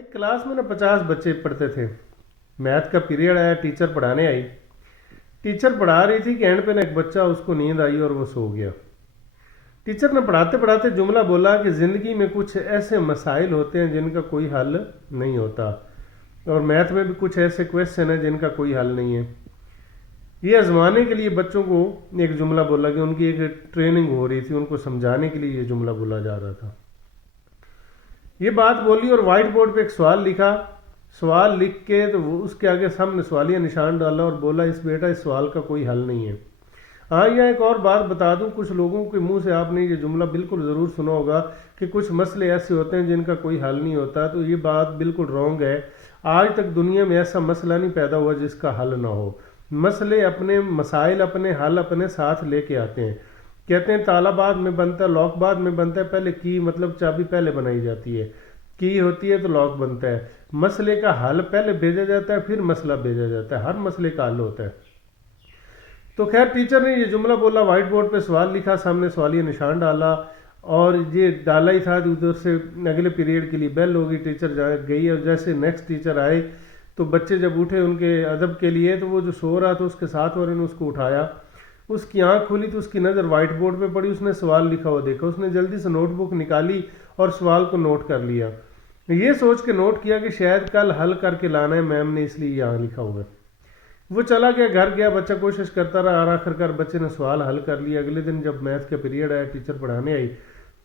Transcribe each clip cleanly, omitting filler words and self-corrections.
ایک کلاس میں 50 بچے پڑھتے تھے. میتھ کا پیریڈ آیا, ٹیچر پڑھانے آئی. ٹیچر پڑھا رہی تھی کہ اینڈ پہ ایک بچہ, اس کو نیند آئی اور وہ سو گیا. ٹیچر نے پڑھاتے پڑھاتے جملہ بولا کہ زندگی میں کچھ ایسے مسائل ہوتے ہیں جن کا کوئی حل نہیں ہوتا, اور میتھ میں بھی کچھ ایسے کویشچن ہیں جن کا کوئی حل نہیں ہے. یہ آزمانے کے لیے بچوں کو ایک جملہ بولا کہ ان کی ایک ٹریننگ ہو رہی تھی, ان کو سمجھانے کے لیے یہ جملہ بولا جا رہا تھا. یہ بات بولی اور وائٹ بورڈ پہ ایک سوال لکھا. سوال لکھ کے تو وہ اس کے آگے سامنے سوالیہ نشان ڈالا اور بولا بیٹا اس سوال کا کوئی حل نہیں ہے. ہاں, یہاں ایک اور بات بتا دوں, کچھ لوگوں کے منہ سے آپ نے یہ جملہ بالکل ضرور سنا ہوگا کہ کچھ مسئلے ایسے ہوتے ہیں جن کا کوئی حل نہیں ہوتا. تو یہ بات بالکل رانگ ہے. آج تک دنیا میں ایسا مسئلہ نہیں پیدا ہوا جس کا حل نہ ہو. مسئلے اپنے مسائل اپنے حل اپنے ساتھ لے کے آتے ہیں. کہتے ہیں تالا بعد میں بنتا ہے, لاک بعد میں بنتا ہے. پہلے کی مطلب چابی پہلے بنائی جاتی ہے, کی ہوتی ہے تو لاک بنتا ہے. مسئلے کا حل پہلے بھیجا جاتا ہے, پھر مسئلہ بھیجا جاتا ہے. ہر مسئلے کا حل ہوتا ہے. تو خیر ٹیچر نے یہ جملہ بولا, وائٹ بورڈ پہ سوال لکھا, سامنے سوالیہ نشان ڈالا, اور یہ ڈالا ہی تھا. ادھر سے اگلے پیریڈ کے لیے بیل ہوگی, ٹیچر گئی, اور جیسے نیکسٹ ٹیچر آئے تو بچے جب اٹھے ان کے ادب کے لیے, تو وہ جو سو رہا تھا اس کے ساتھ والے نے اس کو اٹھایا. اس کی آنکھ کھلی تو اس کی نظر وائٹ بورڈ پہ پڑی. اس نے سوال لکھا ہوا دیکھا. اس نے جلدی سے نوٹ بک نکالی اور سوال کو نوٹ کر لیا. یہ سوچ کے نوٹ کیا کہ شاید کل حل کر کے لانا ہے میم نے, اس لیے یہاں لکھا ہوا ہے. وہ چلا گیا, گھر گیا, بچہ کوشش کرتا رہا, اور آخرکار بچے نے سوال حل کر لیا. اگلے دن جب میتھ کا پیریڈ آیا, ٹیچر پڑھانے آئی,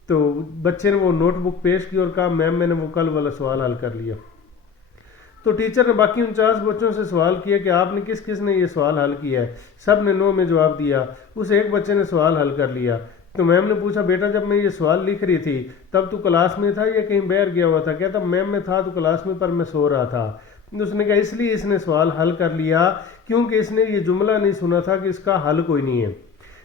تو بچے نے وہ نوٹ بک پیش کی اور کہا میم میں نے وہ کل والا سوال حل کر لیا. تو ٹیچر نے باقی 49 بچوں سے سوال کیا کہ آپ نے کس کس نے یہ سوال حل کیا ہے. سب نے 9 میں جواب دیا. اس ایک بچے نے سوال حل کر لیا. تو میم نے پوچھا بیٹا جب میں یہ سوال لکھ رہی تھی تب تو کلاس میں تھا یا کہیں باہر گیا ہوا تھا؟ کہتا میم میں تھا تو کلاس میں, پر میں سو رہا تھا. اس نے کہا اس لیے اس نے سوال حل کر لیا کیونکہ اس نے یہ جملہ نہیں سنا تھا کہ اس کا حل کوئی نہیں ہے.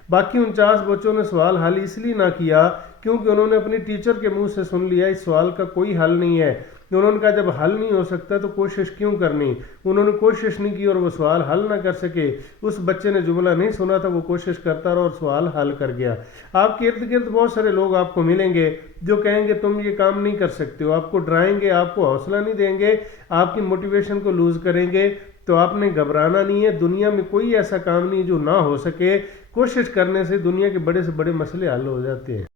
باقی 49 بچوں نے سوال حل اس لیے نہ کیا کیونکہ انہوں نے اپنی ٹیچر کے منہ سے سن لیا اس سوال کا کوئی حل نہیں ہے. انہوں نے کہا جب حل نہیں ہو سکتا تو کوشش کیوں کرنی. انہوں نے کوشش نہیں کی اور وہ سوال حل نہ کر سکے. اس بچے نے جملہ نہیں سنا تھا, وہ کوشش کرتا رہا اور سوال حل کر گیا. آپ کے ارد گرد بہت سارے لوگ آپ کو ملیں گے جو کہیں گے تم یہ کام نہیں کر سکتے ہو, آپ کو ڈرائیں گے, آپ کو حوصلہ نہیں دیں گے, آپ کی موٹیویشن کو لوز کریں گے. تو آپ نے گھبرانا نہیں ہے. دنیا میں کوئی ایسا کام نہیں جو نہ ہو سکے. کوشش کرنے سے دنیا کے بڑے سے بڑے مسئلے حل ہو جاتے ہیں.